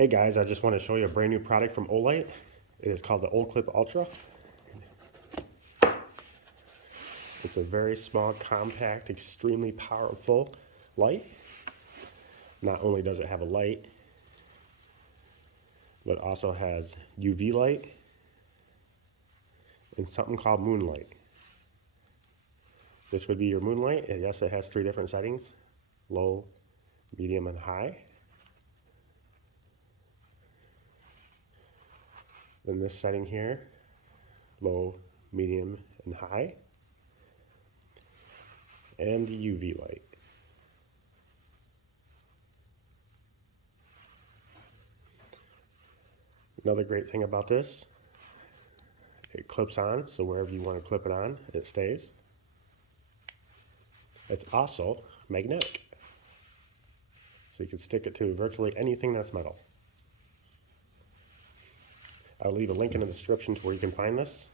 Hey guys, I just want to show you a brand new product from Olight. It is called the Oclip Ultra. It's a very small, compact, extremely powerful light. Not only does it have a light, but it also has UV light and something called moonlight. This would be your moonlight. And yes, it has 3 different settings: low, medium, and high. Then this setting here, low, medium, and high. And the UV light. Another great thing about this, it clips on, so wherever you want to clip it on, it stays. It's also magnetic, so you can stick it to virtually anything that's metal. I'll leave a link in the description to where you can find this.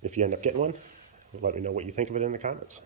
If you end up getting one, let me know what you think of it in the comments.